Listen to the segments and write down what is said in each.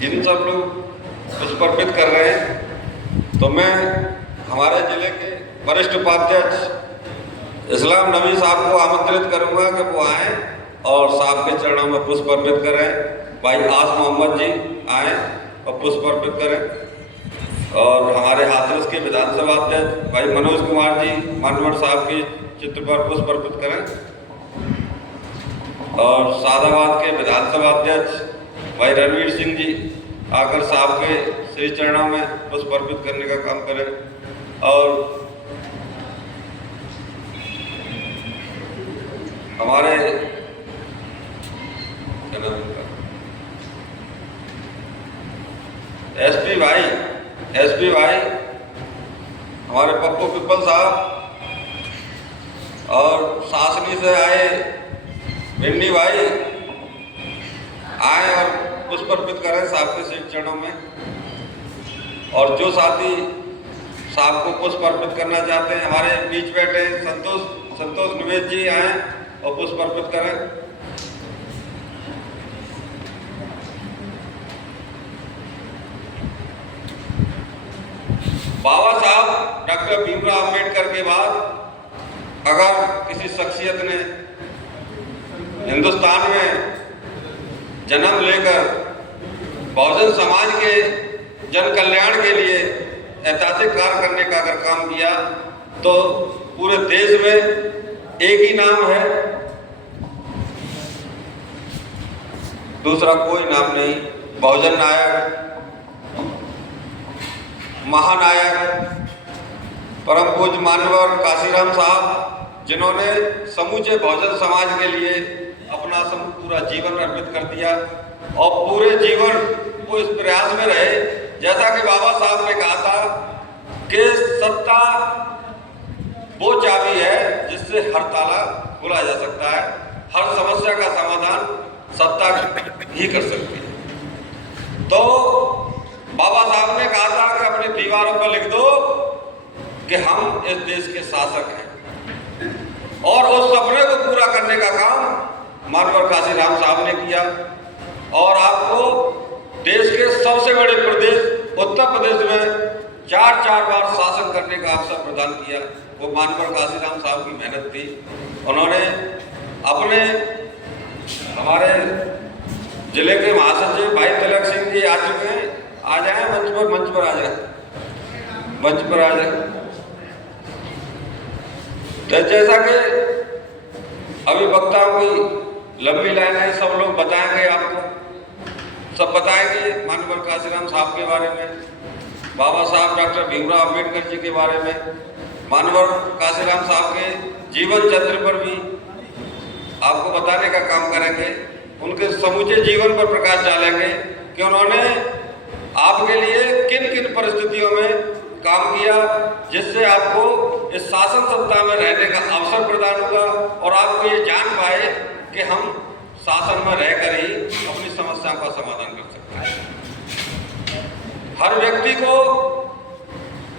जिन सब लोग पुष्प अर्पित कर रहे हैं, तो मैं हमारे जिले के वरिष्ठ उपाध्यक्ष इस्लाम नबी साहब को आमंत्रित करूंगा कि वो आएँ और साहब के चरणों में पुष्प अर्पित करें। भाई आस मोहम्मद जी आएँ और पुष्प अर्पित करें। और हमारे हाथरस के विधानसभा अध्यक्ष भाई मनोज कुमार जी मानवर साहब के चित्र पर पुष्प अर्पित करें। और सादाबाद के विधानसभा अध्यक्ष भाई रणवीर सिंह जी आकर साहब के श्री चरणों में पुष्प अर्पित करने का काम करें। और हमारे एसपी भाई हमारे पप्पू पिप्पल साहब और सासनी से आए भिंडी भाई आए और पुष्प अर्पित करें साहब के श्री चरणों में। और जो साथी साहब को पुष्प अर्पित करना चाहते हैं, हमारे बीच बैठे संतोष निवेद जी आए और पुष्प अर्पित करें। बाबा साहब डॉक्टर भीमराव अंबेडकर के बाद अगर किसी शख्सियत ने हिंदुस्तान में जन्म लेकर बहुजन समाज के जन कल्याण के लिए ऐतिहासिक कार्य करने का अगर काम किया, तो पूरे देश में एक ही नाम है, दूसरा कोई नाम नहीं। बहुजन नायक, महानायक परम पूज्य मानवर काशीराम साहब, जिन्होंने समूचे बहुजन समाज के लिए अपना पूरा जीवन अर्पित कर दिया और पूरे जीवन वो इस प्रयास में रहे। जैसा कि बाबा साहब ने कहा था कि सत्ता वो चाबी है जिससे हर ताला खोला जा सकता है, हर समस्या का समाधान सत्ता ही कर सकती है। तो बाबा साहब ने कहा था कि अपनी दीवारों पर लिख दो कि हम इस देश के शासक हैं, और उस सपने को पूरा करने का काम मानवर काशीराम साहब ने किया। और आपको देश के सबसे बड़े प्रदेश उत्तर प्रदेश में चार बार शासन करने का अवसर प्रदान किया। वो मानवर काशीराम साहब की मेहनत थी। उन्होंने अपने हमारे जिले के महासचिव भाई तिलक सिंह जी आ चुके हैं, आ जाए मंच पर आ जाए। तो जैसा कि अभी वक्ताओं की लंबी लाइन है, सब लोग बताएंगे, आपको सब बताएंगे मानवर काशीराम साहब के बारे में, बाबा साहब डॉक्टर भीमराव अंबेडकर जी के बारे में, मानवर काशीराम साहब के जीवन चरित्र पर भी आपको बताने का काम करेंगे। उनके समूचे जीवन पर प्रकाश डालेंगे कि उन्होंने आपके लिए किन किन परिस्थितियों में काम किया, जिससे आपको इस शासन सत्ता में रहने का अवसर प्रदान होगा और आपको ये जान पाए कि हम शासन में रहकर ही अपनी समस्याओं का समाधान कर सकते हैं। हर व्यक्ति को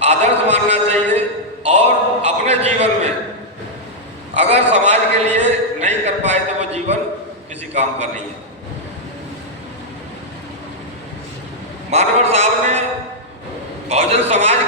आदर्श मानना चाहिए और अपने जीवन में अगर समाज के लिए नहीं कर पाए तो वो जीवन किसी काम का नहीं है। मानवर साहब ने बहुजन समाज